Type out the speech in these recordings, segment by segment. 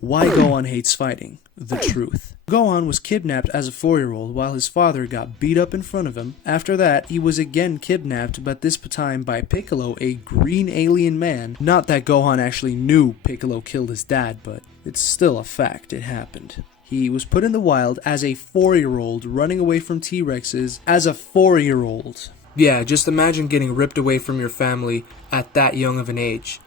Why Gohan hates fighting. The truth. Gohan was kidnapped as a 4-year-old while his father got beat up in front of him. After that, he was again kidnapped, but this time by Piccolo, a green alien man. Not that Gohan actually knew Piccolo killed his dad, but it's still a fact, it happened. He was put in the wild as a 4-year-old, running away from T-Rexes as a 4-year-old. Yeah, just imagine getting ripped away from your family at that young of an age.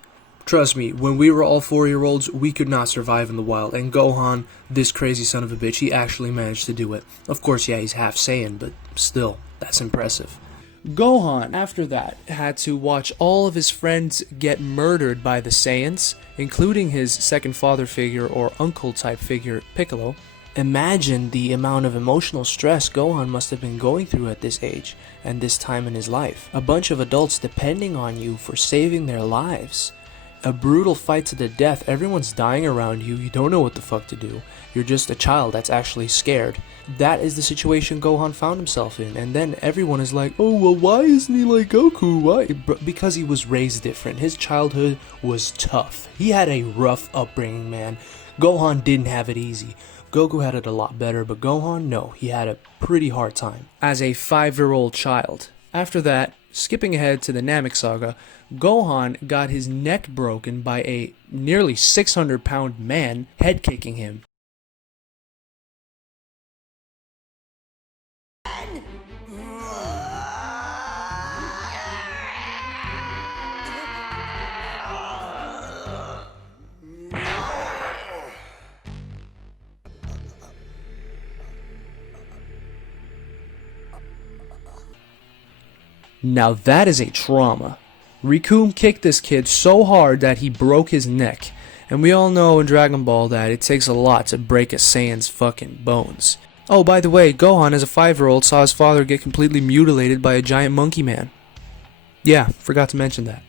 Trust me, when we were all 4-year-olds, we could not survive in the wild, and Gohan, this crazy son of a bitch, he actually managed to do it. Of course, yeah, he's half Saiyan, but still, that's impressive. Gohan, after that, had to watch all of his friends get murdered by the Saiyans, including his second father figure or uncle type figure, Piccolo. Imagine the amount of emotional stress Gohan must have been going through at this age and this time in his life. A bunch of adults depending on you for saving their lives. A brutal fight to the death, everyone's dying around you, you don't know what the fuck to do. You're just a child that's actually scared. That is the situation Gohan found himself in, and then everyone is like, oh well, why isn't he like Goku, why? Because he was raised different. His childhood was tough. He had a rough upbringing, man. Gohan didn't have it easy. Goku had it a lot better, but Gohan, no, he had a pretty hard time. As a 5-year-old child. After that, skipping ahead to the Namek Saga, Gohan got his neck broken by a nearly 600-pound man head kicking him. Now that is a trauma. Riku kicked this kid so hard that he broke his neck, and we all know in Dragon Ball that it takes a lot to break a Saiyan's fucking bones. Oh, by the way, Gohan as a 5-year-old saw his father get completely mutilated by a giant monkey man. Yeah, forgot to mention that.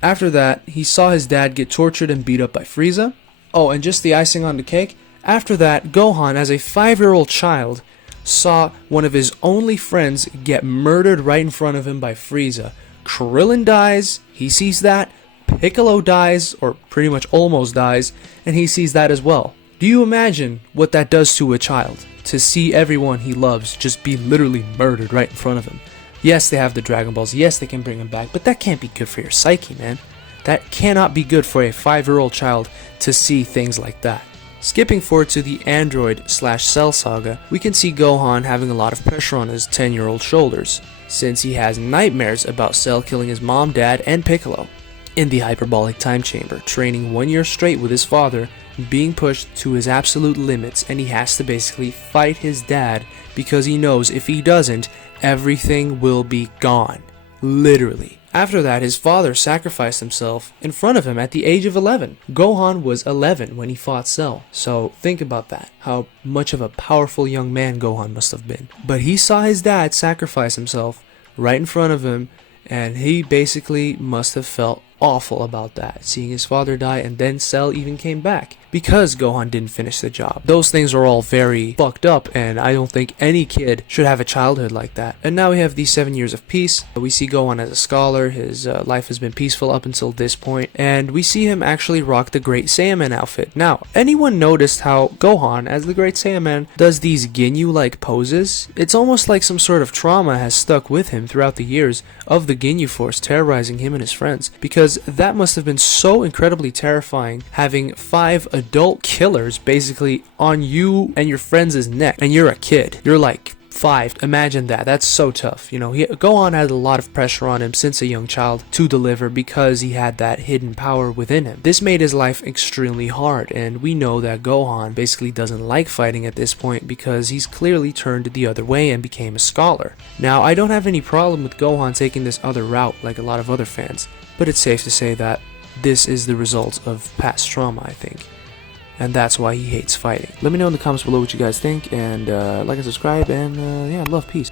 After that, he saw his dad get tortured and beat up by Frieza. Oh, and just the icing on the cake, after that, Gohan as a 5-year-old child saw one of his only friends get murdered right in front of him by Frieza. Krillin dies, he sees that. Piccolo dies, or pretty much almost dies, and he sees that as well. Do you imagine what that does to a child? To see everyone he loves just be literally murdered right in front of him. Yes, they have the Dragon Balls, yes, they can bring him back, but that can't be good for your psyche, man. That cannot be good for a 5-year-old child to see things like that. Skipping forward to the Android/Cell saga, we can see Gohan having a lot of pressure on his 10-year-old shoulders, since he has nightmares about Cell killing his mom, dad, and Piccolo. In the hyperbolic time chamber, training 1 year straight with his father, being pushed to his absolute limits, and he has to basically fight his dad because he knows if he doesn't, everything will be gone. Literally. After that, his father sacrificed himself in front of him at the age of 11. Gohan was 11 when he fought Cell, so think about that, how much of a powerful young man Gohan must have been. But he saw his dad sacrifice himself right in front of him, and he basically must have felt awful about that, seeing his father die, and then Cell even came back because Gohan didn't finish the job. Those things are all very fucked up, and I don't think any kid should have a childhood like that. And now we have these 7 years of peace. We see Gohan as a scholar, his life has been peaceful up until this point, and we see him actually rock the Great Saiyaman outfit. Now, anyone noticed how Gohan, as the Great Saiyaman, does these Ginyu-like poses? It's almost like some sort of trauma has stuck with him throughout the years of the Ginyu Force terrorizing him and his friends, because that must have been so incredibly terrifying, having 5 adult killers basically on you and your friends' neck, and you're a kid. You're like 5. Imagine that. That's so tough. You know, Gohan had a lot of pressure on him since a young child to deliver because he had that hidden power within him. This made his life extremely hard, and we know that Gohan basically doesn't like fighting at this point because he's clearly turned the other way and became a scholar. Now, I don't have any problem with Gohan taking this other route like a lot of other fans, but it's safe to say that this is the result of past trauma, I think. And that's why he hates fighting. Let me know in the comments below what you guys think, and like and subscribe, and yeah, love, peace.